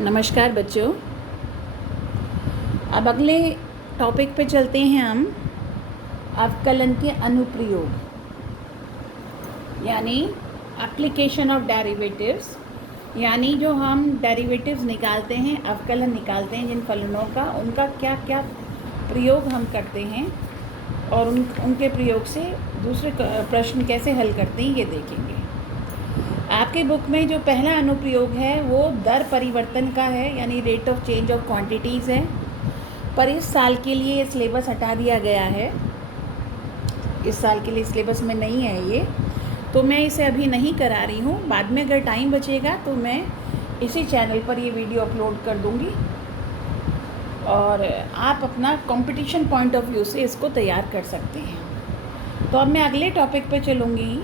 नमस्कार बच्चों। अब अगले टॉपिक पे चलते हैं हम अवकलन के अनुप्रयोग यानी एप्लीकेशन ऑफ डेरिवेटिव्स। यानी जो हम डेरिवेटिव्स निकालते हैं, अवकलन निकालते हैं जिन फलनों का, उनका क्या क्या प्रयोग हम करते हैं और उनके प्रयोग से दूसरे प्रश्न कैसे हल करते हैं ये देखेंगे। आपके बुक में जो पहला अनुप्रयोग है वो दर परिवर्तन का है, यानी rate of change of quantities है। पर इस साल के लिए ये सिलेबस हटा दिया गया है, इस साल के लिए सिलेबस में नहीं है ये, तो मैं इसे अभी नहीं करा रही हूँ। बाद में अगर टाइम बचेगा तो मैं इसी चैनल पर ये वीडियो अपलोड कर दूँगी और आप अपना कंपटीशन पॉइंट ऑफ व्यू से इसको तैयार कर सकते हैं। तो अब मैं अगले टॉपिक पे चलूँगी।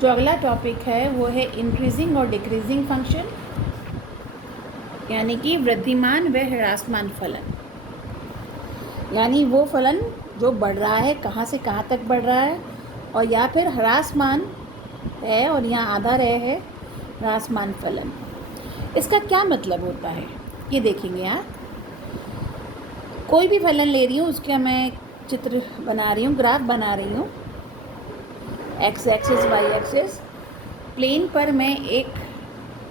जो अगला टॉपिक है वो है इंक्रीजिंग और डिक्रीजिंग फंक्शन, यानी कि वृद्धिमान व ह्रासमान फलन। यानी वो फलन जो बढ़ रहा है, कहाँ से कहाँ तक बढ़ रहा है, और या फिर ह्रासमान है और यहाँ आधा रहे है ह्रासमान फलन। इसका क्या मतलब होता है ये देखेंगे आप। कोई भी फलन ले रही हूँ, उसका मैं चित्र बना रही हूँ, ग्राफ बना रही हूँ। X axis y axis plane पर मैं एक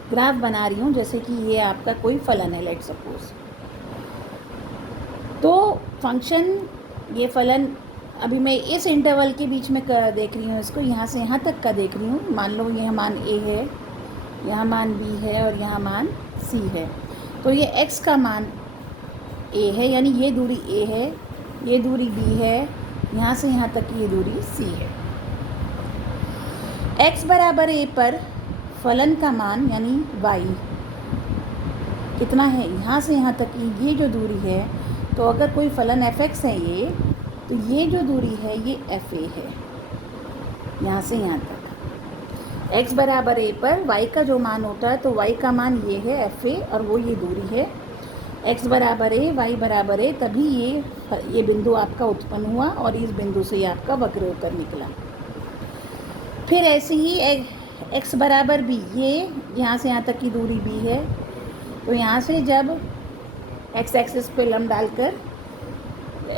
ग्राफ बना रही हूँ, जैसे कि ये आपका कोई फलन है, लेट सपोज। तो फंक्शन, ये फलन अभी मैं इस इंटरवल के बीच में देख रही हूँ, इसको यहाँ से यहाँ तक का देख रही हूँ। मान लो यह मान ए है, यहाँ मान बी है और यहाँ मान सी है। तो ये एक्स का मान ए है, यानी ये दूरी ए है, ये दूरी बी है, यहाँ से यहाँ तक की ये दूरी सी है। x बराबर a पर फलन का मान यानी y कितना है, यहाँ से यहाँ तक की ये जो दूरी है। तो अगर कोई फलन fx है ये, तो ये जो दूरी है ये fa है, यहाँ से यहाँ तक। x बराबर a पर y का जो मान होता है, तो y का मान ये है fa और वो ये दूरी है। x बराबर a, y बराबर a, तभी ये बिंदु आपका उत्पन्न हुआ और इस बिंदु से ये आपका वक्र होकर निकला। फिर ऐसे ही x बराबर b, ये यहाँ से यहाँ तक की दूरी b है। तो यहाँ से जब x एक्सिस पे लंब डालकर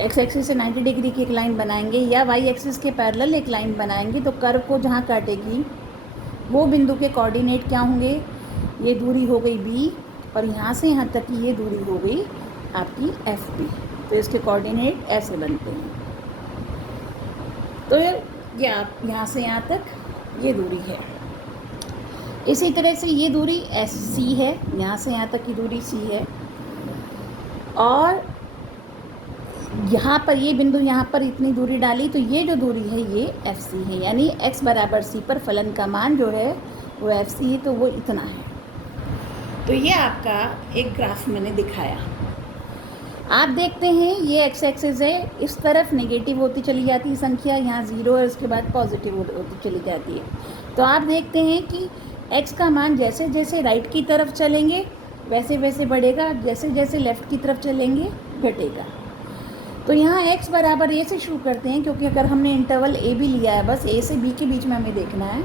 x एक्सिस से 90 डिग्री की एक लाइन बनाएंगे या y एक्सिस के पैरेलल एक लाइन बनाएंगे, तो कर्व को जहाँ काटेगी वो बिंदु के कोऑर्डिनेट क्या होंगे, ये दूरी हो गई b और यहाँ से यहाँ तक की ये दूरी हो गई आपकी fb। तो इसके कोऑर्डिनेट ऐसे बनते हैं। तो ये आप यहाँ से यहाँ तक ये दूरी है। इसी तरह से ये दूरी सी है, यहाँ से यहाँ तक की दूरी सी है, और यहाँ पर ये बिंदु यहाँ पर इतनी दूरी डाली, तो ये जो दूरी है ये एफ सी है। यानी x बराबर सी पर फलन का मान जो है वो एफ सी है, तो वो इतना है। तो ये आपका एक ग्राफ मैंने दिखाया। आप देखते हैं ये एक्स एक्सिस है, इस तरफ नेगेटिव होती चली जाती है संख्या, यहाँ ज़ीरो है, उसके बाद पॉजिटिव होती चली जाती है। तो आप देखते हैं कि एक्स का मान जैसे जैसे राइट की तरफ चलेंगे वैसे वैसे बढ़ेगा, जैसे जैसे लेफ़्ट की तरफ चलेंगे घटेगा। तो यहाँ एक्स बराबर ए से शुरू करते हैं, क्योंकि अगर हमने इंटरवल ए भी लिया है, बस ए से बी के बीच में हमें देखना है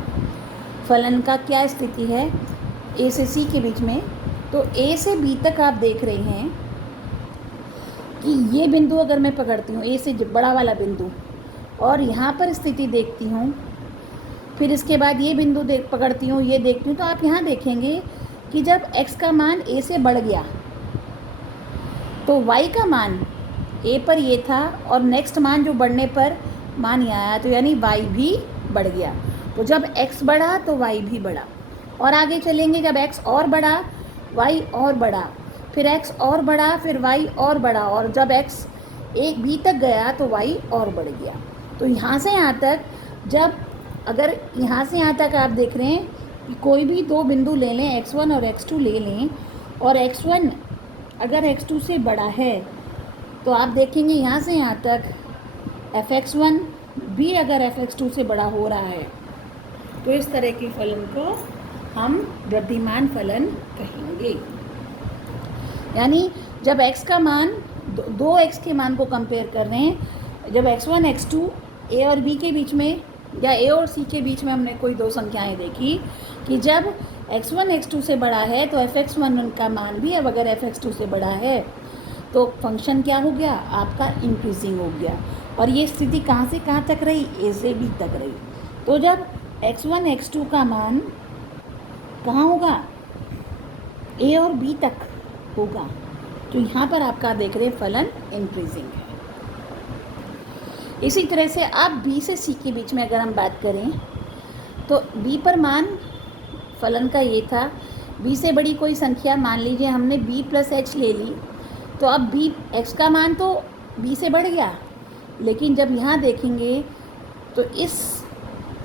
फलन का क्या स्थिति है ए से सी के बीच में। तो ए से बी तक आप देख रहे हैं कि ये बिंदु अगर मैं पकड़ती हूँ, ए से बड़ा वाला बिंदु, और यहाँ पर स्थिति देखती हूँ, फिर इसके बाद ये बिंदु पकड़ती हूँ, ये देखती हूँ, तो आप यहाँ देखेंगे कि जब x का मान a से बढ़ गया तो y का मान a पर ये था और नेक्स्ट मान जो बढ़ने पर मान यहाँ आया, तो यानी y भी बढ़ गया। तो जब x बढ़ा तो y भी बढ़ा, और आगे चलेंगे, जब x और बढ़ा y और बढ़ा, फिर x और बढ़ा, फिर y और बढ़ा, और जब x एक b तक गया तो y और बढ़ गया। तो यहाँ से यहाँ तक, जब अगर यहाँ से यहाँ तक आप देख रहे हैं कि कोई भी दो बिंदु ले लें, x1 और x2 ले लें, और x1 अगर x2 से बड़ा है तो आप देखेंगे यहाँ से यहाँ तक fx1 भी अगर fx2 से बड़ा हो रहा है, तो इस तरह के फलन को हम वृद्धिमान फलन कहेंगे। यानी जब x का मान दो x के मान को कंपेयर कर रहे हैं, जब x1 x2 a और b के बीच में या a और c के बीच में हमने कोई दो संख्याएं देखी कि जब x1 x2 से बड़ा है तो f(x1) का मान भी, अब अगर f(x2) से बड़ा है तो फंक्शन क्या हो गया आपका, इंक्रीजिंग हो गया। और ये स्थिति कहाँ से कहाँ तक रही, a से b तक रही। तो जब x1 x2 का मान कहाँ होगा, a और b तक होगा, तो यहाँ पर आपका देख रहे हैं फलन इंक्रीजिंग है। इसी तरह से अब b से c के बीच में अगर हम बात करें तो b पर मान फलन का ये था, b से बड़ी कोई संख्या, मान लीजिए हमने b + h ले ली, तो अब b x का मान तो b से बढ़ गया, लेकिन जब यहाँ देखेंगे तो इस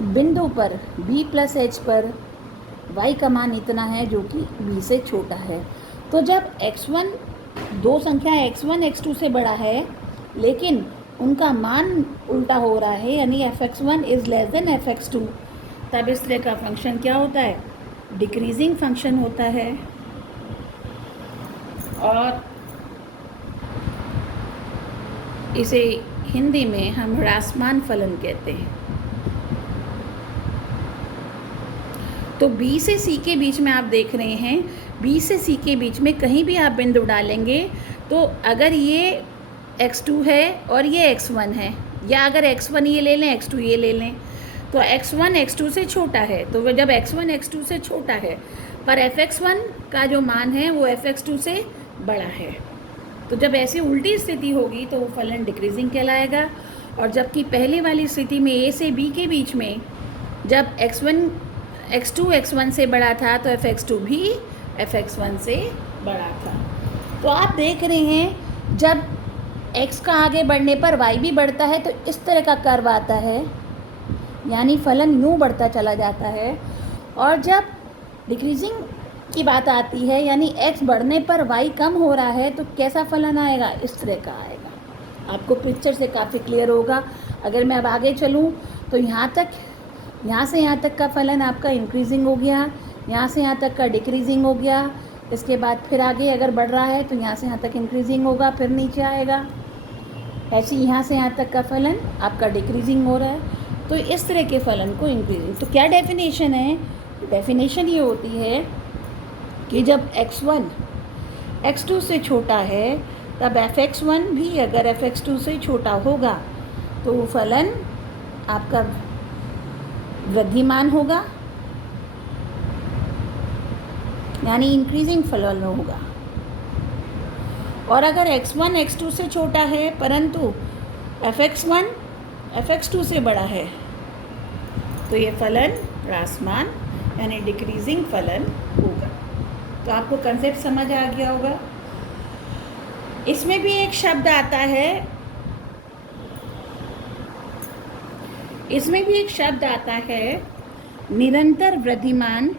बिंदु पर b + h पर y का मान इतना है जो कि b से छोटा है। तो जब x1, दो संख्या x1 x2 से बड़ा है लेकिन उनका मान उल्टा हो रहा है, यानी f(x1) > f(x2), तब इस तरह का फंक्शन क्या होता है, डिक्रीजिंग फंक्शन होता है। और इसे हिंदी में हम ह्रासमान फलन कहते हैं। तो b से c के बीच में आप देख रहे हैं, b से c के बीच में कहीं भी आप बिंदु डालेंगे तो अगर ये x2 है और ये x1 है, या अगर x1 ये ले लें x2 ये ले लें, तो x1 x2 से छोटा है, तो वह जब x1 x2 से छोटा है पर f(x1) का जो मान है वो f(x2) से बड़ा है, तो जब ऐसी उल्टी स्थिति होगी तो वो फलन डिक्रीजिंग कहलाएगा। और जबकि पहले वाली स्थिति में a से b के बीच में जब x2 x1 से बड़ा था तो f(x2) भी f(x1) से बड़ा था। तो आप देख रहे हैं जब x का आगे बढ़ने पर y भी बढ़ता है तो इस तरह का कर्व आता है, यानी फलन यूँ बढ़ता चला जाता है। और जब डिक्रीजिंग की बात आती है, यानी x बढ़ने पर y कम हो रहा है, तो कैसा फलन आएगा, इस तरह का आएगा। आपको पिक्चर से काफ़ी क्लियर होगा। अगर मैं अब आगे चलूँ तो यहाँ से यहाँ तक का फलन आपका इंक्रीजिंग हो गया, यहाँ से यहाँ तक का डिक्रीजिंग हो गया, इसके बाद फिर आगे अगर बढ़ रहा है तो यहाँ से यहाँ तक इंक्रीजिंग होगा, फिर नीचे आएगा, ऐसे यहाँ से यहाँ तक का फलन आपका डिक्रीजिंग हो रहा है। तो इस तरह के फलन को इंक्रीजिंग, तो क्या डेफिनेशन है, डेफिनेशन ये होती है कि जब x1 x2 से छोटा है तब f(x1) भी अगर f(x2) से छोटा होगा तो वो फलन आपका वृद्धिमान होगा, यानी इंक्रीजिंग फलन होगा। और अगर x1 x2 से छोटा है परंतु f(x1) f(x2) से बड़ा है तो ये फलन ह्रासमान यानी डिक्रीजिंग फलन होगा। तो आपको कंसेप्ट समझ आ गया होगा। इसमें भी एक शब्द आता है, इसमें भी एक शब्द आता है निरंतर वृद्धिमान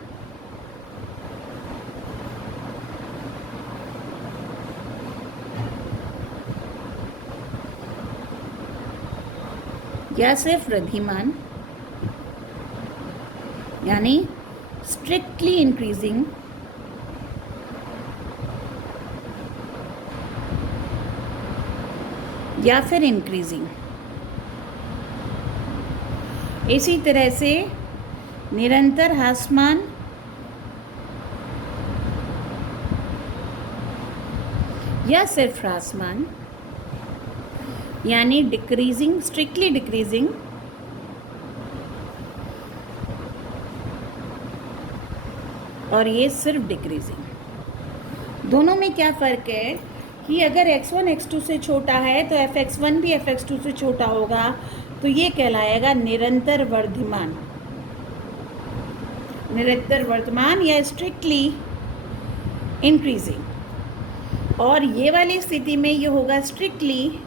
या सिर्फ वृद्धिमान, यानी स्ट्रिक्टली इंक्रीजिंग या फिर इंक्रीजिंग। इसी तरह से निरंतर ह्रासमान या सिर्फ ह्रासमान, यानी डिक्रीजिंग, स्ट्रिक्टली डिक्रीजिंग और ये सिर्फ डिक्रीजिंग। दोनों में क्या फ़र्क है कि अगर x1 x2 से छोटा है तो f(x1) भी f(x2) से छोटा होगा, तो ये कहलाएगा निरंतर वर्धमान, निरंतर वर्धमान या स्ट्रिक्टली इंक्रीजिंग। और ये वाली स्थिति में ये होगा स्ट्रिक्टली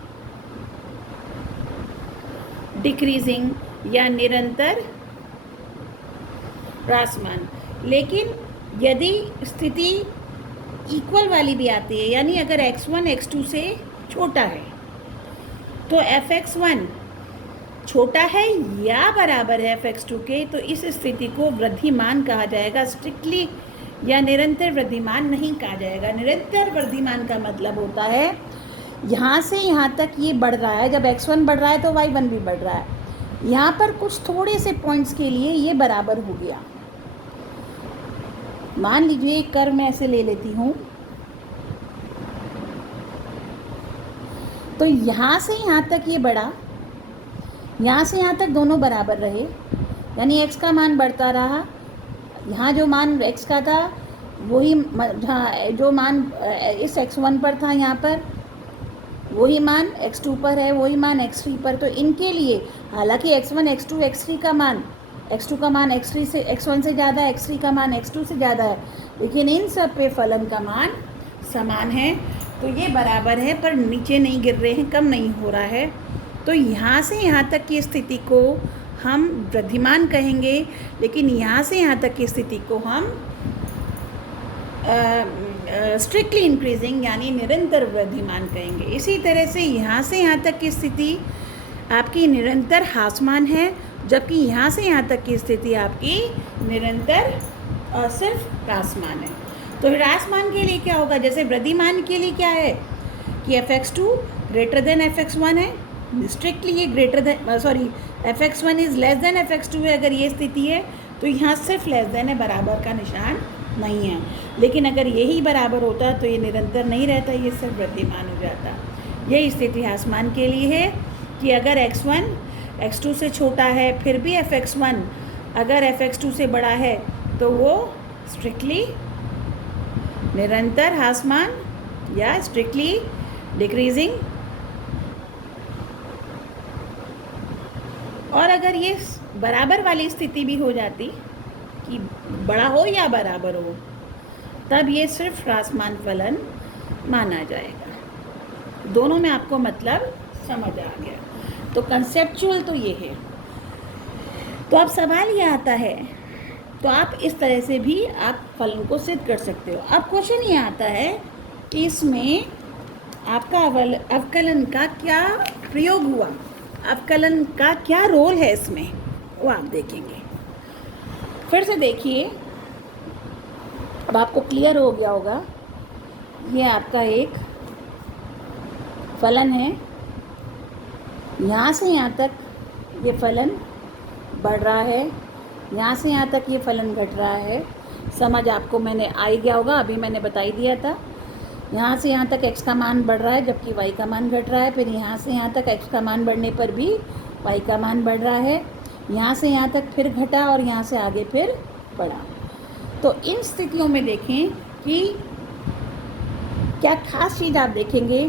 डिक्रीजिंग या निरंतर ह्रासमान। लेकिन यदि स्थिति इक्वल वाली भी आती है, यानी अगर x1 x2 से छोटा है तो f(x1) छोटा है या बराबर है f(x2) के, तो इस स्थिति को वृद्धिमान कहा जाएगा, स्ट्रिक्टली या निरंतर वृद्धिमान नहीं कहा जाएगा। निरंतर वृद्धिमान का मतलब होता है यहाँ से यहाँ तक ये बढ़ रहा है, जब x1 बढ़ रहा है तो y1 भी बढ़ रहा है, यहाँ पर कुछ थोड़े से पॉइंट्स के लिए ये बराबर हो गया, मान लीजिए एक कर्व मैं ऐसे ले लेती हूँ, तो यहाँ से यहाँ तक ये बढ़ा, यहाँ से यहाँ तक दोनों बराबर रहे, यानी x का मान बढ़ता रहा। यहाँ जो मान x का था वही, हाँ, जो मान इस x1 पर था यहाँ पर वही मान x2 पर है, वही मान x3 पर। तो इनके लिए हालांकि x1, x2, x3 का मान, x2 का मान x3 से, x1 से ज़्यादा है, x3 का मान x2 से ज़्यादा है, लेकिन इन सब पे फलन का मान समान है। तो ये बराबर है पर नीचे नहीं गिर रहे हैं, कम नहीं हो रहा है। तो यहाँ से यहाँ तक की स्थिति को हम वृद्धिमान कहेंगे, लेकिन यहाँ से यहाँ तक की स्थिति को हम स्ट्रिक्टली इंक्रीजिंग यानी निरंतर वृद्धिमान कहेंगे। इसी तरह से यहाँ से यहाँ तक की स्थिति आपकी निरंतर ह्रासमान है, जबकि यहाँ से यहाँ तक की स्थिति आपकी निरंतर सिर्फ ह्रासमान है। तो ह्रासमान के लिए क्या होगा, जैसे वृद्धिमान के लिए क्या है कि fx2 ग्रेटर देन fx1 है, स्ट्रिक्टली ये greater than fx1 is less than fx2 है। अगर ये स्थिति है तो यहाँ सिर्फ लेस देन है, बराबर का निशान नहीं है। लेकिन अगर यही बराबर होता तो ये निरंतर नहीं रहता, ये सिर्फ वृद्धिमान हो जाता। यही स्थिति ह्रासमान के लिए है कि अगर x1 x2 से छोटा है फिर भी fx1 अगर fx2 से बड़ा है तो वो स्ट्रिक्टली निरंतर ह्रासमान या स्ट्रिक्टली डिक्रीजिंग। और अगर ये बराबर वाली स्थिति भी हो जाती कि बड़ा हो या बराबर हो, तब ये सिर्फ ह्रासमान फलन माना जाएगा। दोनों में आपको मतलब समझ आ गया। तो कंसेप्चुअल तो ये है। तो अब सवाल ये आता है, तो आप इस तरह से भी आप फलन को सिद्ध कर सकते हो। अब क्वेश्चन ये आता है कि इसमें आपका अवकलन का क्या प्रयोग हुआ, अवकलन का क्या रोल है इसमें, वो आप देखेंगे। फिर से देखिए, अब आपको क्लियर हो गया होगा। ये आपका एक फलन है, यहाँ से यहाँ तक ये फलन बढ़ रहा है, यहाँ से यहाँ तक ये फलन घट रहा है। समझ आपको मैंने आ ही गया होगा, अभी मैंने बता ही दिया था। यहाँ से यहाँ तक x का मान बढ़ रहा है जबकि y का मान घट रहा है। फिर यहाँ से यहाँ तक x का मान बढ़ने पर भी y का मान बढ़ रहा है। यहाँ से यहाँ तक फिर घटा और यहाँ से आगे फिर बढ़ा। तो इन स्थितियों में देखें कि क्या खास चीज़ आप देखेंगे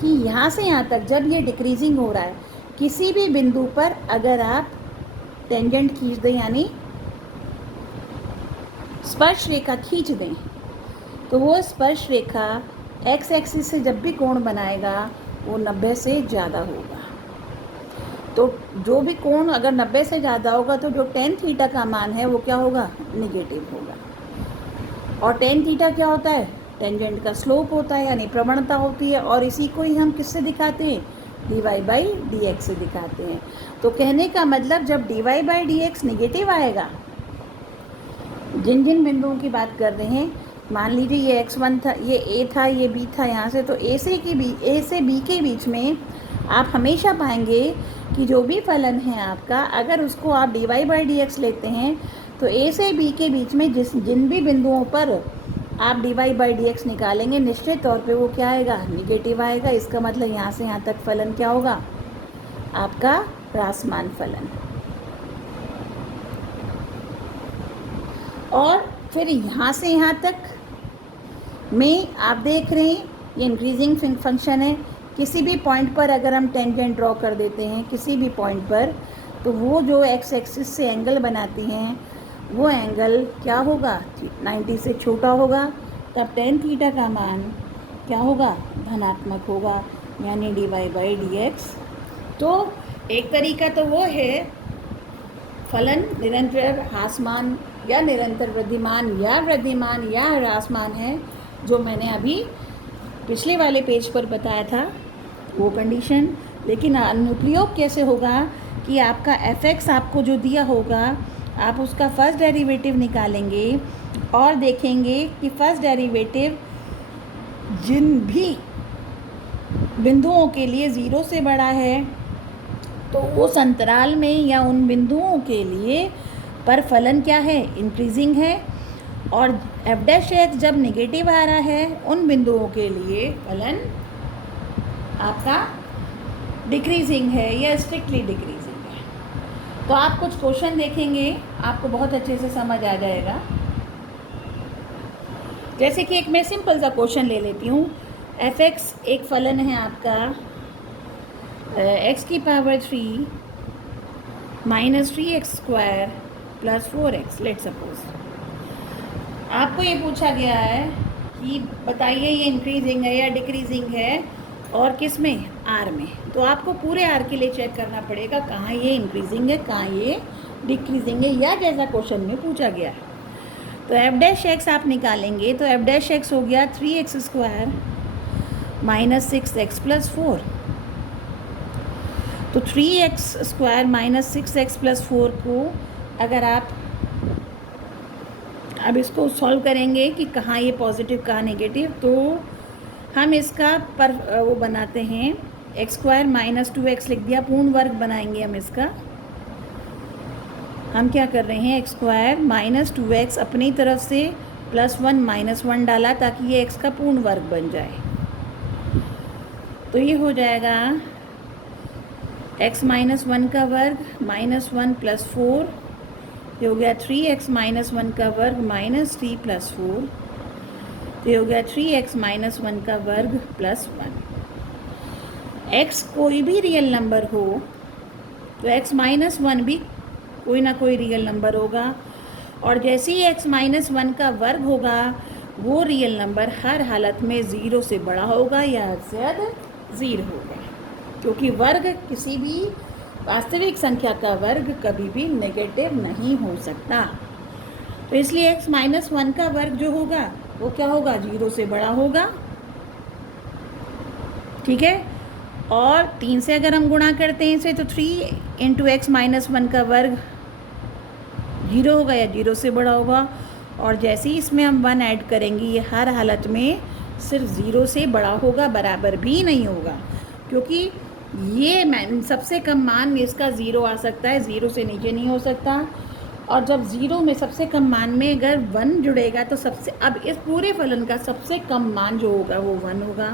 कि यहाँ से यहाँ तक जब ये डिक्रीजिंग हो रहा है, किसी भी बिंदु पर अगर आप टेंजेंट खींच दें यानी स्पर्श रेखा खींच दें, तो वो स्पर्श रेखा x एक्सिस से जब भी कोण बनाएगा वो 90 से ज़्यादा होगा। तो जो भी कोण अगर 90 से ज़्यादा होगा तो जो tan थीटा का मान है वो क्या होगा, निगेटिव होगा। और tan थीटा क्या होता है, टेंजेंट का स्लोप होता है यानी प्रवणता होती है। और इसी को ही हम किससे दिखाते हैं, dy/dx से दिखाते हैं। तो कहने का मतलब जब dy/dx निगेटिव आएगा, जिन जिन बिंदुओं की बात कर रहे हैं, मान लीजिए ये x1 था, ये a था, ये b था यहाँ से, तो a से b के बीच में आप हमेशा पाएंगे कि जो भी फलन है आपका, अगर उसको आप dy/dx लेते हैं तो a से b के बीच में जिन भी बिंदुओं पर आप dy/dx निकालेंगे निश्चित तौर पे वो क्या आएगा, निगेटिव आएगा। इसका मतलब यहाँ से यहाँ तक फलन क्या होगा, आपका ह्रासमान फलन। और फिर यहाँ से यहाँ तक में आप देख रहे हैं ये इंक्रीजिंग फंक्शन है। किसी भी पॉइंट पर अगर हम टेंजेंट ड्रॉ कर देते हैं किसी भी पॉइंट पर, तो वो जो x एक्सिस से एंगल बनाती हैं वो एंगल क्या होगा, 90 से छोटा होगा। तब tan थीटा का मान क्या होगा, धनात्मक होगा, यानी dy/dx। तो एक तरीका तो वो है फलन निरंतर ह्रासमान या निरंतर वृद्धिमान या ह्रासमान है, जो मैंने अभी पिछले वाले पेज पर बताया था वो कंडीशन। लेकिन अनुप्रयोग कैसे होगा कि आपका fx आपको जो दिया होगा आप उसका फर्स्ट डेरिवेटिव निकालेंगे और देखेंगे कि फर्स्ट डेरिवेटिव जिन भी बिंदुओं के लिए 0 से बड़ा है तो उस अंतराल में या उन बिंदुओं के लिए पर फलन क्या है, इंक्रीजिंग है। और एफ डैश एक्स जब नेगेटिव आ रहा है उन बिंदुओं के लिए फलन आपका डिक्रीजिंग है या स्ट्रिक्टली डिक्रीजिंग है। तो आप कुछ क्वेश्चन देखेंगे, आपको बहुत अच्छे से समझ आ जाएगा। जैसे कि एक मैं सिंपल सा क्वेश्चन ले लेती हूँ। एफ एक्स एक फलन है आपका एक्स की power 3 minus 3x² plus 4x। Let suppose आपको ये पूछा गया है कि बताइए ये इंक्रीजिंग है या डिक्रीजिंग है, और किस में, आर में। तो आपको पूरे आर के लिए चेक करना पड़ेगा कहाँ ये इंक्रीजिंग है, कहाँ ये डिक्रीजिंग है, या जैसा क्वेश्चन में पूछा गया है। तो एफ डैश एक्स आप निकालेंगे तो एफ डैश एक्स हो गया 3x² माइनस 6x प्लस 4। तो 3x² माइनस 6x प्लस 4 को अगर आप अब इसको सॉल्व करेंगे कि कहाँ ये पॉजिटिव कहाँ नेगेटिव, तो हम इसका पर वो बनाते हैं x² माइनस 2x लिख दिया, पूर्ण वर्ग बनाएंगे हम इसका। हम क्या कर रहे हैं, x² माइनस 2x अपनी तरफ से प्लस 1 माइनस 1 डाला ताकि ये x का पूर्ण वर्ग बन जाए। तो ये हो जाएगा x माइनस 1 का वर्ग माइनस 1 प्लस 4, ये हो गया 3x माइनस 1 का वर्ग माइनस 3 प्लस 4, तो ये हो गया 3x माइनस 1 का वर्ग प्लस 1। x कोई भी रियल नंबर हो तो x माइनस 1 भी कोई ना कोई रियल नंबर होगा, और जैसे ही x माइनस 1 का वर्ग होगा वो रियल नंबर हर हालत में 0 से बड़ा होगा या हद से अधिक 0 होगा, क्योंकि वर्ग किसी भी वास्तविक संख्या का वर्ग कभी भी नेगेटिव नहीं हो सकता। तो इसलिए x माइनस 1 का वर्ग जो होगा वो क्या होगा, 0 से बड़ा होगा। ठीक है, और 3 से अगर हम गुणा करते हैं इसे तो 3 इंटू एक्स माइनस 1 का वर्ग 0 होगा या 0 से बड़ा होगा, और जैसे ही इसमें हम 1 ऐड करेंगे ये हर हालत में सिर्फ 0 से बड़ा होगा, बराबर भी नहीं होगा, क्योंकि ये सबसे कम मान में इसका 0 आ सकता है, 0 से नीचे नहीं हो सकता। और जब 0 में सबसे कम मान में अगर 1 जुड़ेगा तो सबसे, अब इस पूरे फलन का सबसे कम मान जो होगा वो 1 होगा।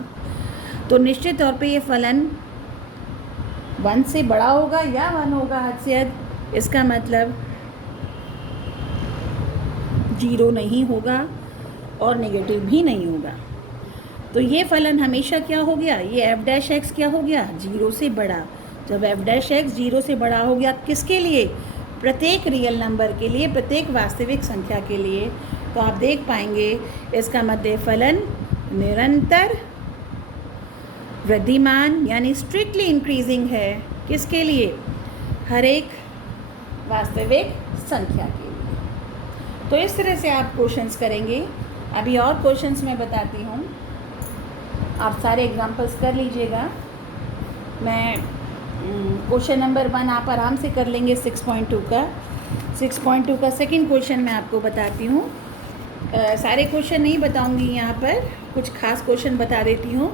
तो निश्चित तौर पे ये फलन 1 से बड़ा होगा या 1 होगा हद से अधिक। इसका मतलब 0 नहीं होगा और नेगेटिव भी नहीं होगा। तो ये फलन हमेशा क्या हो गया, ये एफ डैश एक्स क्या हो गया, 0 से बड़ा। जब एफ डैश एक्स 0 से बड़ा हो गया किसके लिए, प्रत्येक रियल नंबर के लिए, प्रत्येक वास्तविक संख्या के लिए, तो आप देख पाएंगे इसका मध्य फलन निरंतर वृद्धिमान यानी स्ट्रिक्टली इंक्रीजिंग है। किसके लिए, हर एक वास्तविक संख्या के लिए। तो इस तरह से आप क्वेश्चंस करेंगे। अभी और क्वेश्चंस मैं बताती हूँ, आप सारे एग्जांपल्स कर लीजिएगा। मैं क्वेश्चन नंबर 1 आप आराम से कर लेंगे 6.2 का सेकंड क्वेश्चन मैं आपको बताती हूँ। सारे क्वेश्चन नहीं बताऊँगी यहाँ पर, कुछ खास क्वेश्चन बता देती हूँ,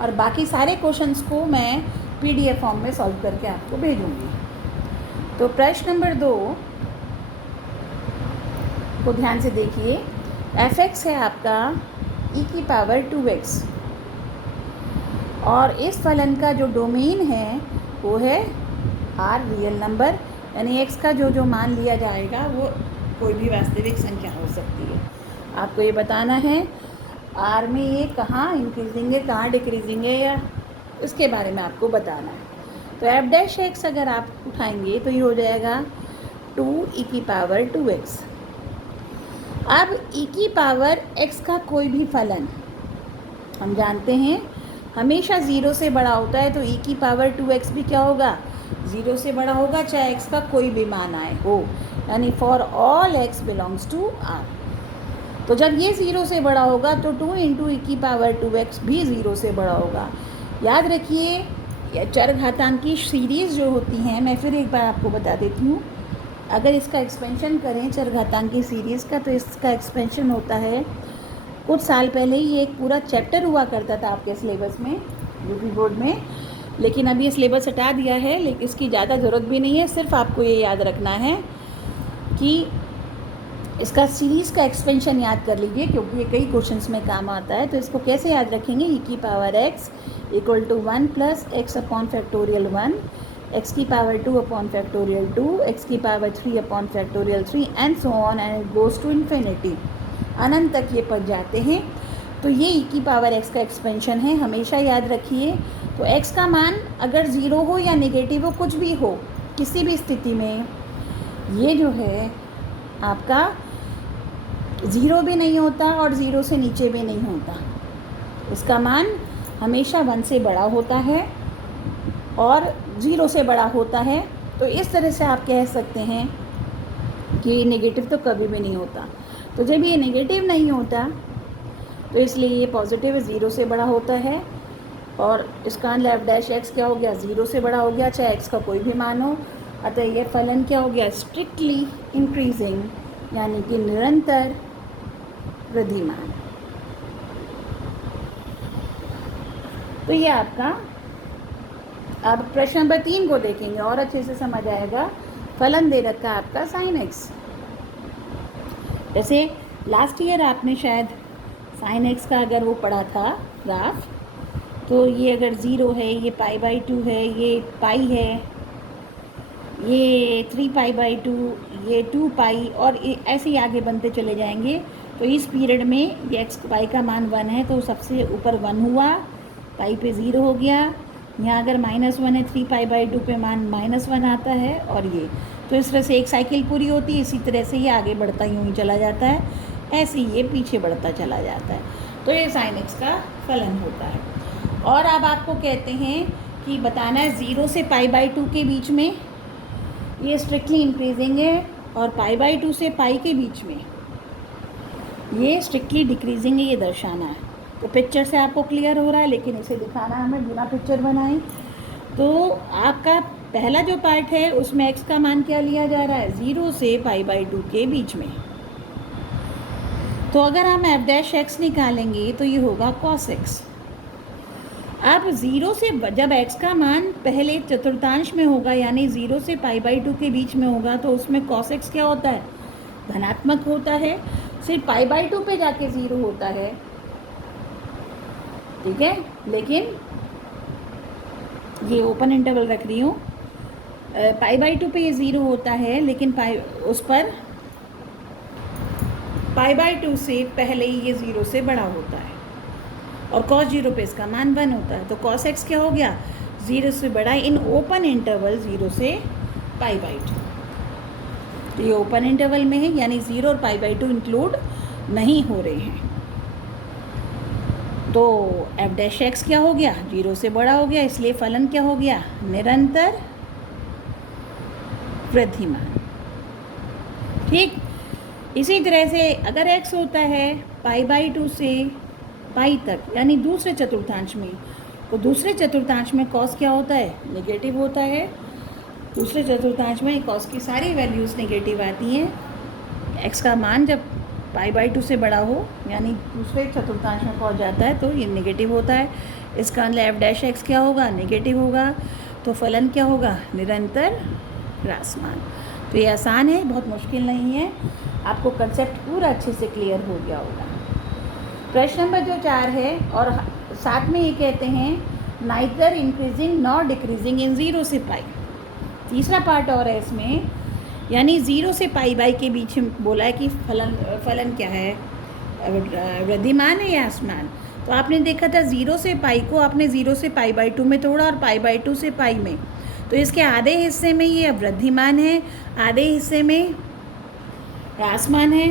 और बाकी सारे क्वेश्चंस को मैं PDF फॉर्म में सॉल्व करके आपको भेजूँगी। तो प्रश्न नंबर 2 को ध्यान से देखिए। f(x) है आपका e की पावर 2x, और इस फलन का जो डोमेन है वो है r रियल नंबर, यानी x का जो मान लिया जाएगा वो कोई भी वास्तविक संख्या हो सकती है। आपको ये बताना है r में ये कहाँ इंक्रीजिंग है कहाँ डिक्रीजिंग है, या इसके बारे में आपको बताना है। तो एफ डैश एक्स अगर आप उठाएंगे तो ये हो जाएगा 2e की पावर 2x। अब e की पावर x का कोई भी फलन हम जानते हैं हमेशा 0 से बड़ा होता है, तो e की पावर 2x भी क्या होगा, 0 से बड़ा होगा, चाहे x का कोई भी मान आए हो, यानी for all x belongs to r। तो जब ये 0 से बड़ा होगा तो 2 इंटू e की पावर 2x भी 0 से बड़ा होगा। याद रखिए चरघातांक की सीरीज़ जो होती हैं, मैं फिर एक बार आपको बता देती हूँ, अगर इसका एक्सपेंशन करें चरघातांक की सीरीज़ का तो इसका एक्सपेंशन होता है, कुछ साल पहले ही एक पूरा चैप्टर हुआ करता था आपके सिलेबस में यूपी बोर्ड में, लेकिन अभी ये सिलेबस हटा दिया है, लेकिन इसकी ज़्यादा ज़रूरत भी नहीं है। सिर्फ आपको ये याद रखना है कि इसका सीरीज़ का एक्सपेंशन याद कर लीजिए, क्योंकि ये कई क्वेश्चंस में काम आता है। तो इसको कैसे याद रखेंगे, e की power x equal to 1 plus x upon factorial 1, x की पावर 2 अपॉन फैक्टोरियल 2, एक्स की power 3 upon factorial 3 and so on and it goes to infinity, अनंत तक ये पहुँच जाते हैं। तो ये e की पावर x का एक्सपेंशन है, हमेशा याद रखिए। तो x का मान अगर ज़ीरो हो या नेगेटिव हो, कुछ भी हो, किसी भी स्थिति में ये जो है आपका ज़ीरो भी नहीं होता और ज़ीरो से नीचे भी नहीं होता। इसका मान हमेशा 1 से बड़ा होता है और 0 से बड़ा होता है। तो इस तरह से आप कह सकते हैं कि नेगेटिव तो कभी भी नहीं होता। तो जब ये नेगेटिव नहीं होता तो इसलिए ये पॉजिटिव 0 से बड़ा होता है, और इसका लेफ्ट डैश एक्स क्या हो गया, 0 से बड़ा हो गया, चाहे एक्स का कोई भी मान हो। अतः ये फलन क्या हो गया, स्ट्रिक्टली इंक्रीजिंग, यानी कि निरंतर वृद्धिमान। तो ये आपका, अब प्रश्न नंबर 3 को देखेंगे और अच्छे से समझ आएगा। फलन दे रखा है आपका साइन एक्स। जैसे लास्ट ईयर आपने शायद साइन एक्स का अगर वो पढ़ा था ग्राफ, तो ये अगर 0 है, ये π/2 है, ये पाई है, ये 3π/2, ये 2π, और ऐसे ही आगे बनते चले जाएंगे। तो इस पीरियड में ये एक्स पाई का मान 1 है, तो सबसे ऊपर 1 हुआ, पाई पे 0 हो गया। यहाँ अगर -1 है, 3π/2 पे मान -1 आता है, और ये तो इस तरह से एक साइकिल पूरी होती है। इसी तरह से ये आगे बढ़ता यूँ ही चला जाता है, ऐसे ही ये पीछे बढ़ता चला जाता है। तो ये साइन एक्स का फलन होता है। और अब आपको कहते हैं कि बताना है 0 से π/2 के बीच में ये स्ट्रिक्टली इंक्रीजिंग है, और π/2 से पाई के बीच में ये स्ट्रिक्टली डिक्रीजिंग है, ये दर्शाना है। तो पिक्चर से आपको क्लियर हो रहा है, लेकिन इसे दिखाना हमें बिना पिक्चर बनाए। तो आपका पहला जो पार्ट है उसमें x का मान क्या लिया जा रहा है, 0 से π/2 के बीच में। तो अगर हम f' निकालेंगे तो ये होगा cos x। अब 0 से जब x का मान पहले चतुर्थांश में होगा, यानी 0 से π/2 के बीच में होगा, तो उसमें cos x क्या होता है, धनात्मक होता है। सिर्फ π/2 पे जाके 0 होता है, ठीक है। लेकिन ये ओपन इंटरवल रख रही हूँ, π/2 पे ये 0 होता है, लेकिन उस पर π/2 से पहले ही ये 0 से बड़ा होता है, और cos 0 पे इसका मान 1 होता है। तो cos x क्या हो गया, 0 से बड़ा इन ओपन इंटरवल 0 से π/2। तो ये ओपन इंटरवल में है, यानी 0 और π/2 इंक्लूड नहीं हो रहे हैं। तो f' क्या हो गया, 0 से बड़ा हो गया, इसलिए फलन क्या हो गया, निरंतर वृद्धिमान। ठीक इसी तरह से अगर x होता है π/2 से पाई तक, यानी दूसरे चतुर्थांश में, तो दूसरे चतुर्थांश में cos क्या होता है, नेगेटिव होता है। दूसरे चतुर्थांश में cos की सारी वैल्यूज़ नेगेटिव आती हैं। x का मान जब π/2 से बड़ा हो, यानी दूसरे चतुर्थांश में पहुंच जाता है, तो ये नेगेटिव होता है। इसका f' क्या होगा, नेगेटिव होगा। तो फलन क्या होगा, निरंतर ह्रासमान। तो ये आसान है, बहुत मुश्किल नहीं है। आपको कंसेप्ट पूरा अच्छे से क्लियर हो गया होगा। प्रश्न नंबर जो 4 है, और साथ में ये कहते हैं neither increasing nor decreasing in 0 से पाई। तीसरा पार्ट और है इसमें, यानी 0 से π/2 के बीच में बोला है कि फलन क्या है, वृद्धिमान है या ह्रासमान। तो आपने देखा था 0 से पाई को आपने 0 से π/2 में तोड़ा और π/2 से पाई में, तो इसके आधे हिस्से में ये वृद्धिमान है, आधे हिस्से में ह्रासमान है।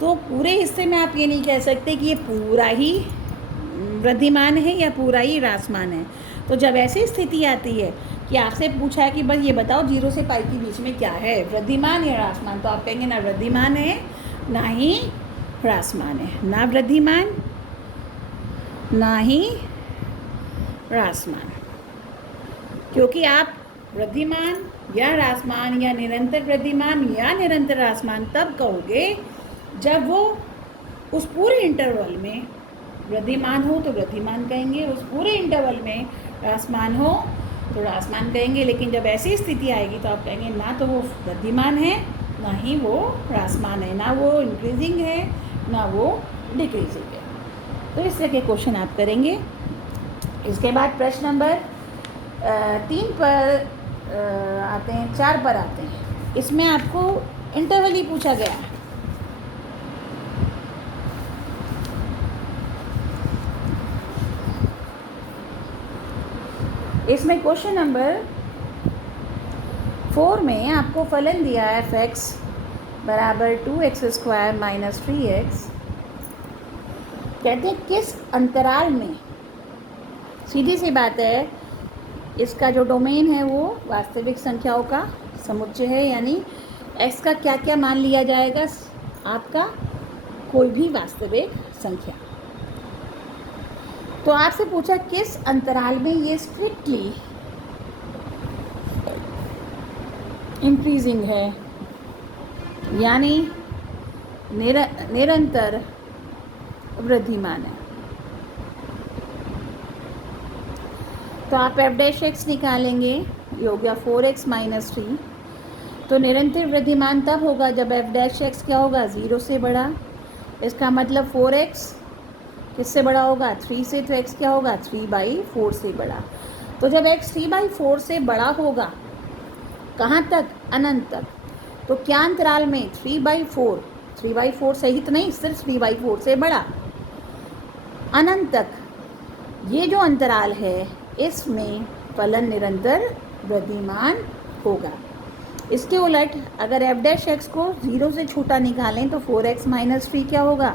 तो पूरे हिस्से में आप ये नहीं कह सकते कि ये पूरा ही वृद्धिमान है या पूरा ही ह्रासमान है। तो जब ऐसी स्थिति आती है कि आपसे पूछा है कि बस ये बताओ 0 से पाई के बीच में क्या है, वृद्धिमान या ह्रासमान, तो आप कहेंगे ना वृद्धिमान है ना ही ह्रासमान है, ना वृद्धिमान ना ही ह्रासमान। क्योंकि आप वृद्धिमान या ह्रासमान या निरंतर वृद्धिमान या निरंतर ह्रासमान तब कहोगे जब वो उस पूरे इंटरवल में वृद्धिमान हो तो वृद्धिमान कहेंगे, उस पूरे इंटरवल में ह्रासमान हो तो ह्रासमान कहेंगे। लेकिन जब ऐसी स्थिति आएगी तो आप कहेंगे ना तो वो वृद्धिमान है ना ही वो ह्रासमान है, ना वो इंक्रीजिंग है ना वो डिक्रीजिंग है। तो इस तरह के क्वेश्चन आप करेंगे। इसके बाद प्रश्न नंबर 3 पर आते हैं, 4 पर आते हैं। इसमें आपको इंटरवल ही पूछा गया है। इसमें क्वेश्चन नंबर 4 में आपको फलन दिया है f(x) बराबर 2x² माइनस 3x। कहते हैं किस अंतराल में, सीधी सी बात है, इसका जो डोमेन है वो वास्तविक संख्याओं का समुच्चय है, यानी x का क्या क्या मान लिया जाएगा, आपका कोई भी वास्तविक संख्या। तो आपसे पूछा किस अंतराल में ये स्ट्रिक्टली इंक्रीजिंग है, यानी निरंतर वृद्धिमान है। तो आप f' निकालेंगे, ये हो गया 4x माइनस 3। तो निरंतर वृद्धिमान तब होगा जब f' क्या होगा, 0 से बड़ा। इसका मतलब 4x किससे बड़ा होगा, 3 से, तो x क्या होगा, 3/4 से बड़ा। तो जब x 3/4 से बड़ा होगा, कहाँ तक, अनंत तक। तो क्या अंतराल में, 3/4, 3/4 सहित नहीं, सिर्फ 3/4 से बड़ा, अनंत तक। ये जो अंतराल है इसमें फलन निरंतर वृद्धिमान होगा। इसके उलट अगर f' को 0 से छोटा निकालें तो 4x माइनस 3 क्या होगा,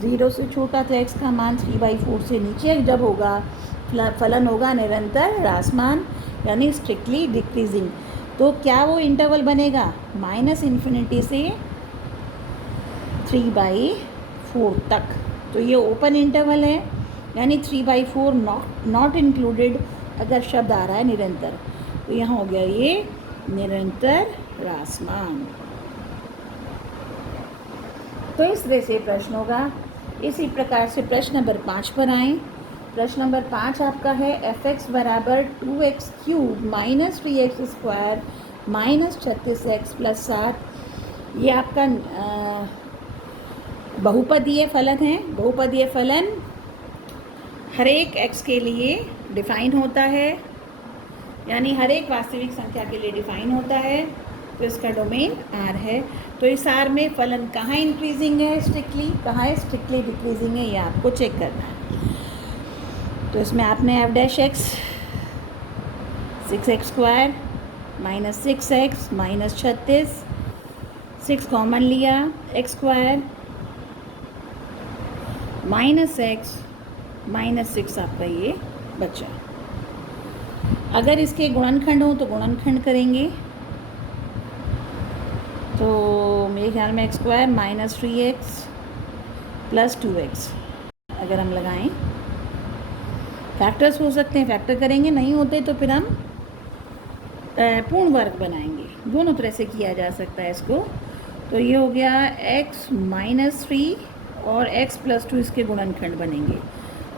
0 से छोटा, तो x का मान 3/4 से नीचे जब होगा, फलन होगा निरंतर ह्रासमान, यानी स्ट्रिक्टली डिक्रीजिंग। तो क्या वो इंटरवल बनेगा, -∞ से 3/4 तक। तो ये ओपन इंटरवल है, यानी 3/4 नॉट इंक्लूडेड अगर शब्द आ रहा है निरंतर। तो यहाँ हो गया ये निरंतर ह्रासमान। तो इस तरह से प्रश्न होगा। इसी प्रकार से प्रश्न नंबर 5 पर आएँ। प्रश्न नंबर 5 आपका है f(x) बराबर 2x³ minus 3x² minus 36x plus 7। ये आपका बहुपदीय फलन है। बहुपदीय फलन हर एक x के लिए डिफाइन होता है, यानी हर एक वास्तविक संख्या के लिए डिफाइन होता है। तो इसका डोमेन R है। तो इस R में फलन कहाँ इंक्रीजिंग है स्ट्रिक्टली, कहाँ है स्ट्रिक्टली डिक्रीजिंग है, ये आपको चेक करना है। तो इसमें आपने f' 6x² minus 6x minus 36, 6 common लिया, x² माइनस x माइनस 6 आपका ये बचा। अगर इसके गुणनखंड हो तो गुणनखंड करेंगे, तो मेरे ख्याल में x² minus 3x plus 2x अगर हम लगाएं, फैक्टर्स हो सकते हैं, फैक्टर करेंगे, नहीं होते तो फिर हम पूर्ण वर्ग बनाएंगे। दोनों तरह से किया जा सकता है इसको। तो ये हो गया x माइनस 3 और x प्लस 2 इसके गुणनखंड बनेंगे।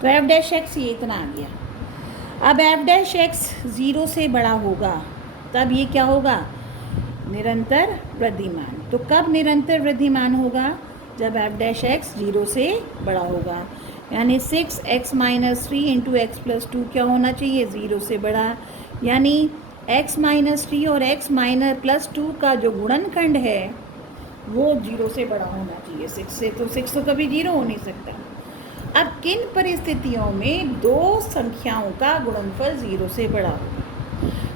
तो f' ये इतना आ गया। अब f' 0 से बड़ा होगा तब ये क्या होगा, निरंतर वृद्धिमान। तो कब निरंतर वृद्धिमान होगा, जब f' 0 से बड़ा होगा, यानी 6x minus 3 into x plus 2 क्या होना चाहिए, 0 से बड़ा। यानी x माइनस 3 और x माइनस प्लस 2 का जो गुणनखंड है वो 0 से बड़ा होना चाहिए 6 से। तो 6 तो कभी 0 हो नहीं सकता। अब किन परिस्थितियों में दो संख्याओं का गुणनफल 0 से बड़ा होगा,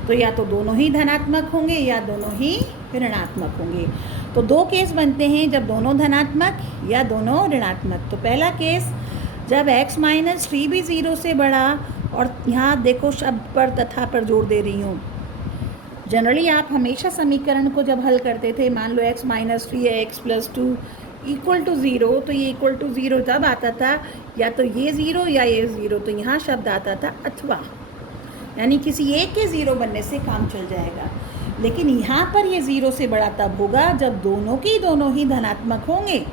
तो या तो दोनों ही धनात्मक होंगे या दोनों ही ऋणात्मक होंगे। तो दो केस बनते हैं, जब दोनों धनात्मक या दोनों ऋणात्मक। तो पहला केस जब x माइनस 3 भी 0 से बड़ा, और यहाँ देखो शब्द पर तथा पर जोर दे रही हूँ। जनरली आप हमेशा समीकरण को जब हल करते थे, मान लो x माइनस 3 है, x प्लस 2 इक्वल टू 0, तो ये इक्वल टू 0 तब आता था या तो ये 0 या ये 0। तो यहाँ शब्द आता था अथवा, यानी किसी एक के 0 बनने से काम चल जाएगा। लेकिन यहाँ पर ये 0 से बड़ा तब होगा जब दोनों ही धनात्मक होंगे,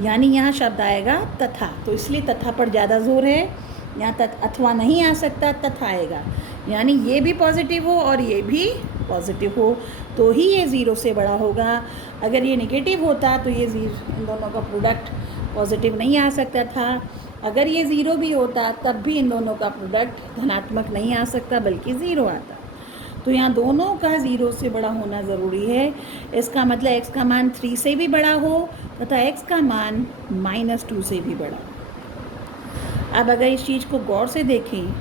यानी यहाँ शब्द आएगा तथा। तो इसलिए तथा पर ज़्यादा जोर है, यहाँ अथवा नहीं आ सकता, तथा आएगा। यानी ये भी पॉजिटिव हो और ये भी पॉजिटिव हो तो ही ये ज़ीरो से बड़ा होगा। अगर ये नेगेटिव होता तो ये इन दोनों का प्रोडक्ट पॉजिटिव नहीं आ सकता था। अगर ये ज़ीरो भी होता तब भी इन दोनों का प्रोडक्ट धनात्मक नहीं आ सकता बल्कि ज़ीरो आता। तो यहाँ दोनों का ज़ीरो से बड़ा होना ज़रूरी है। इसका मतलब x का मान 3 से भी बड़ा हो तथा x का मान -2 से भी बड़ा। अब अगर इस चीज़ को गौर से देखें,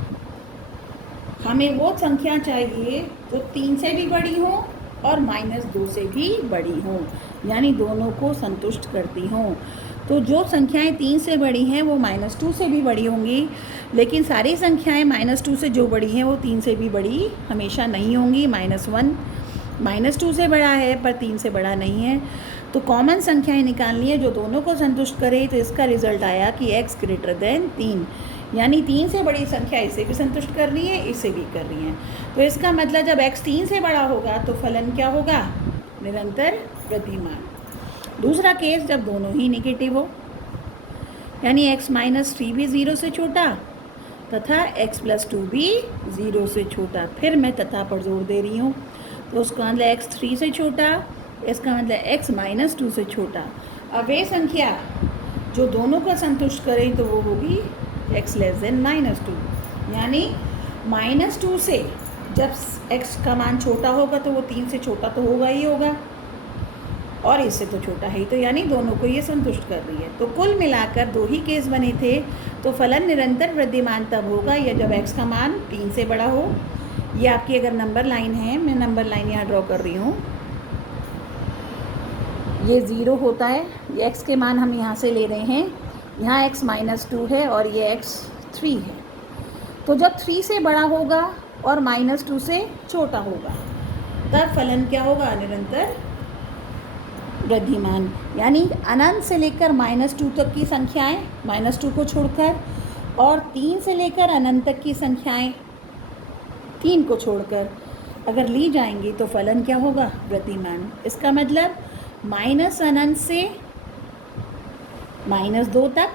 हमें वो संख्या चाहिए जो 3 से भी बड़ी हो और -2 से भी बड़ी हो, यानी दोनों को संतुष्ट करती हों। तो जो संख्याएं 3 से बड़ी हैं वो -2 से भी बड़ी होंगी, लेकिन सारी संख्याएं -2 से जो बड़ी हैं वो 3 से भी बड़ी हमेशा नहीं होंगी। -1 -2 से बड़ा है पर 3 से बड़ा नहीं है। तो कॉमन संख्याएं निकालनी है जो दोनों को संतुष्ट करे। तो इसका रिजल्ट आया कि x ग्रेटर देन 3, यानी 3 से बड़ी संख्या इसे भी संतुष्ट कर रही है, इसे भी कर रही है। तो इसका मतलब जब x 3 से बड़ा होगा तो फलन क्या होगा? निरंतर वृद्धिमान। दूसरा केस जब दोनों ही नेगेटिव हो, यानी x -3 भी 0 से छोटा तथा x + 2 भी 0 से छोटा। फिर मैं तथा पर जोर दे रही हूँ, तो उसका मतलब x 3 से छोटा, इसका मतलब x -2 से छोटा। अब वे संख्या जो दोनों को संतुष्ट करें तो वो होगी x <−2, यानी -2 से जब x का मान छोटा होगा तो वो 3 से छोटा तो होगा ही होगा और इससे तो छोटा है ही, तो यानी दोनों को ये संतुष्ट कर रही है। तो कुल मिलाकर 2 ही केस बने थे। तो फलन निरंतर वृद्धिमान तब होगा या जब x का मान 3 से बड़ा हो। ये आपकी अगर नंबर लाइन है, मैं नंबर लाइन यहाँ ड्रॉ कर रही हूँ, ये 0 होता है, ये x के मान हम यहाँ से ले रहे हैं, यहाँ x -2 है और ये x 3 है। तो जब 3 से बड़ा होगा और -2 से छोटा होगा तब फलन क्या होगा? निरंतर वृद्धिमान। यानी अनंत से लेकर -2 तक की संख्याएं -2 को छोड़कर और 3 से लेकर अनंत तक की संख्याएं 3 को छोड़कर अगर ली जाएंगी तो फलन क्या होगा? वृद्धिमान। इसका मतलब -अनंत से -2 तक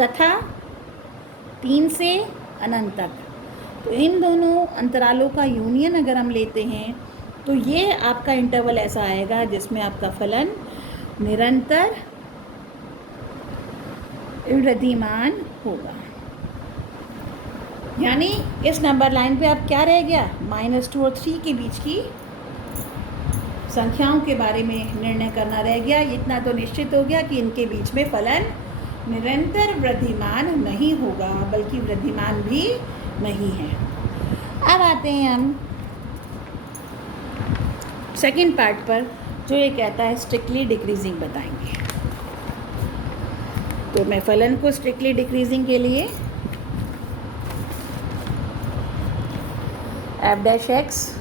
तथा 3 से अनंत तक। तो इन दोनों अंतरालों का यूनियन अगर हम लेते हैं तो ये आपका इंटरवल ऐसा आएगा जिसमें आपका फलन निरंतर वृद्धिमान होगा। यानी इस नंबर लाइन पे अब क्या रह गया? -2 और 3 के बीच की संख्याओं के बारे में निर्णय करना रह गया। इतना तो निश्चित हो गया कि इनके बीच में फलन निरंतर वृद्धिमान नहीं होगा बल्कि वृद्धिमान भी नहीं है। अब आते हैं हम सेकंड पार्ट पर, जो ये कहता है स्ट्रिक्टली डिक्रीजिंग बताएंगे। तो मैं फलन को स्ट्रिक्टली डिक्रीजिंग के लिए f'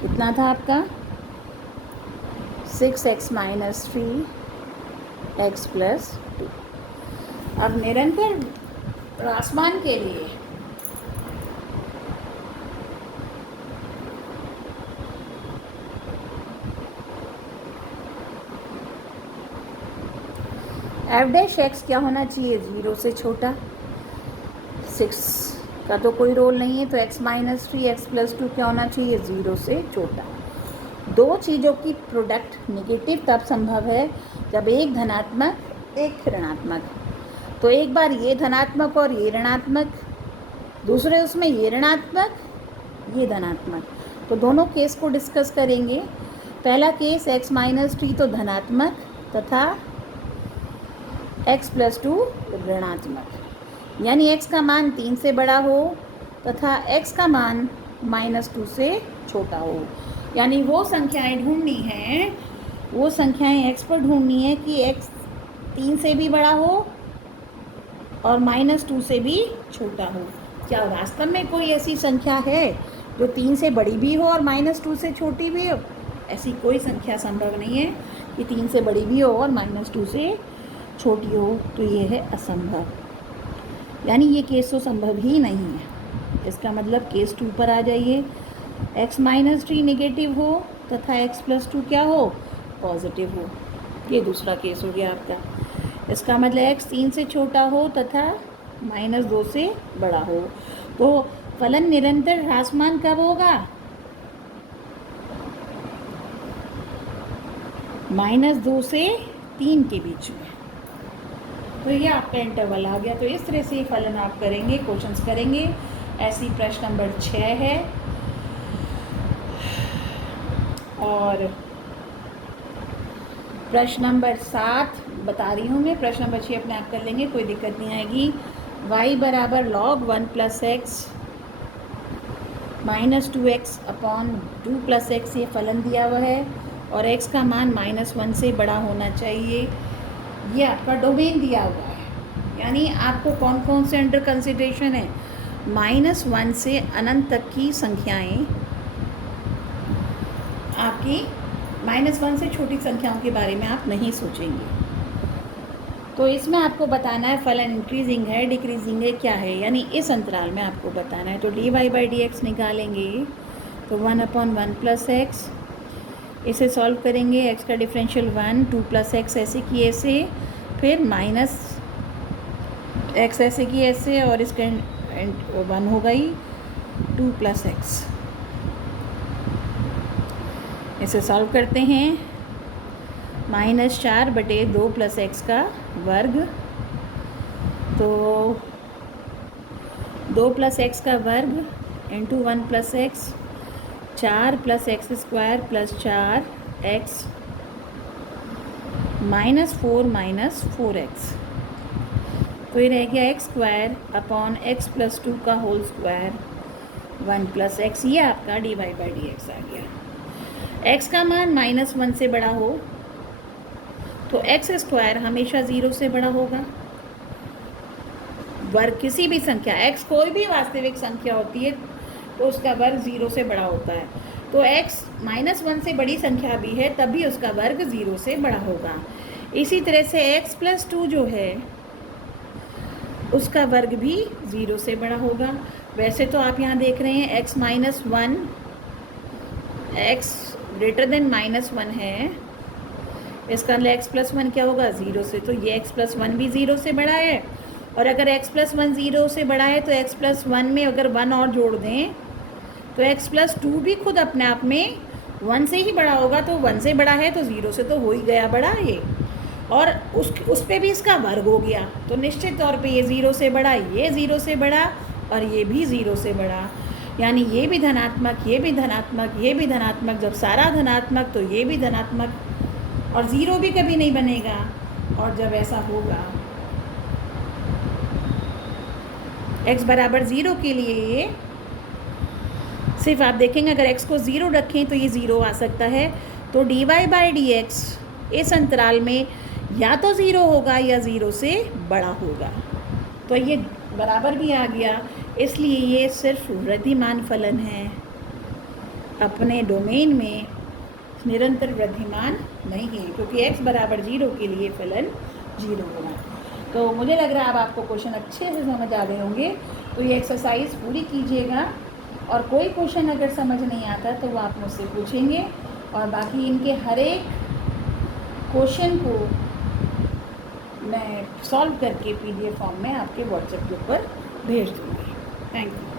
कितना था आपका? 6x - 3x + 2। अब निरंतर ह्रासमान के लिए f' क्या होना चाहिए? 0 से छोटा। 6 का तो कोई रोल नहीं है, तो x - 3x + 2 क्या होना चाहिए? 0 से छोटा। दो चीज़ों की प्रोडक्ट नेगेटिव तब संभव है जब एक धनात्मक एक ऋणात्मक। तो एक बार ये धनात्मक और ये ऋणात्मक, दूसरे उसमें ये ऋणात्मक ये धनात्मक। तो दोनों केस को डिस्कस करेंगे। पहला केस x - 3 तो धनात्मक तथा x + 2 ऋणात्मक, यानी x का मान 3 से बड़ा हो तथा x का मान -2 से छोटा हो। यानी वो संख्याएं ढूंढनी हैं, वो संख्याएं x पर ढूंढनी है कि x 3 से भी बड़ा हो और -2 से भी छोटा हो। क्या वास्तव में कोई ऐसी संख्या है जो 3 से बड़ी भी हो और -2 से छोटी भी हो? ऐसी कोई संख्या संभव नहीं है कि 3 से बड़ी भी हो और -2 से छोटी हो। तो ये है असंभव, यानी ये केस तो संभव ही नहीं है। इसका मतलब केस 2 पर आ जाइए। x - 3 नेगेटिव हो तथा x + 2 क्या हो? पॉजिटिव हो। ये दूसरा केस हो गया आपका। इसका मतलब x 3 से छोटा हो तथा -2 से बड़ा हो। तो फलन निरंतर ह्रासमान कब होगा? -2 से 3 के बीच में। तो ये आपका इंटरवल आ गया। तो इस तरह से फलन आप करेंगे, क्वेश्चंस करेंगे। ऐसी प्रश्न नंबर 6 है। और प्रश्न नंबर 7 बता रही हूँ मैं, प्रश्न नंबर 6 अपने आप कर लेंगे, कोई दिक्कत नहीं आएगी। y बराबर log 1 + x -2x upon 2 + x ये फलन दिया हुआ है और x का मान -1 से बड़ा होना चाहिए। ये आपका डोमेन दिया हुआ है, यानी आपको कौन कौन से अंडर कंसिडरेशन है? -1 से अनंत तक की संख्याएं आपकी, -1 से छोटी संख्याओं के बारे में आप नहीं सोचेंगे। तो इसमें आपको बताना है फलन इंक्रीजिंग है, डिक्रीजिंग है, क्या है, यानी इस अंतराल में आपको बताना है। तो dy/dx निकालेंगे तो 1/1 + x, इसे सॉल्व करेंगे। x का डिफरेंशियल 1, 2 + x ऐसे की ऐसे, फिर -x ऐसे की ऐसे, और इसका 1 हो गई 2 + x। इसे सॉल्व करते हैं। -4/2 + x का वर्ग, तो 2 + x का वर्ग into 1 + x, 4 + x² + 4x -4 - 4x। तो ये रह गया x² अपॉन x + 2 का होल स्क्वायर 1 + x। ये आपका dy/dx आ गया। x का मान -1 से बड़ा हो तो x² हमेशा 0 से बड़ा होगा। वर्ग किसी भी संख्या, x कोई भी वास्तविक संख्या होती है तो उसका वर्ग 0 से बड़ा होता है। तो x -1 से बड़ी संख्या भी है तब भी उसका वर्ग 0 से बड़ा होगा। इसी तरह से x + 2 जो है उसका वर्ग भी 0 से बड़ा होगा। वैसे तो आप यहाँ देख रहे हैं x - 1, x > -1 है, इसका x + 1 क्या होगा? 0 से। तो ये x + 1 भी 0 से बड़ा है, और अगर x + 1 0 से बड़ा है तो x + 1 में अगर 1 और जोड़ दें तो x + 2 भी खुद अपने आप में 1 से ही बड़ा होगा। तो 1 से बड़ा है तो 0 से तो हो ही गया बड़ा ये, और उस पे भी इसका वर्ग हो गया। तो निश्चित तौर पे ये 0 से बड़ा, ये 0 से बड़ा, और ये भी 0 से बड़ा, यानी ये भी धनात्मक, ये भी धनात्मक, ये भी धनात्मक। जब सारा धनात्मक तो ये भी धनात्मक, और 0 भी कभी नहीं बनेगा। और जब ऐसा होगा x = 0 के लिए ये सिर्फ आप देखेंगे, अगर x को 0 रखें तो ये 0 आ सकता है। तो dy/dx इस अंतराल में या तो 0 होगा या 0 से बड़ा होगा। तो ये बराबर भी आ गया, इसलिए ये सिर्फ वृद्धिमान फलन है, अपने डोमेन में निरंतर वृद्धिमान नहीं है, क्योंकि x = 0 के लिए फलन 0 होगा। तो मुझे लग रहा है अब आपको क्वेश्चन अच्छे से समझ आ गए होंगे। तो ये एक्सरसाइज पूरी कीजिएगा, और कोई क्वेश्चन अगर समझ नहीं आता तो वो आप मुझसे पूछेंगे, और बाकी इनके हर एक क्वेश्चन को मैं सॉल्व करके PDF फॉर्म में आपके व्हाट्सएप के ऊपर भेज दूँगी। Thank you.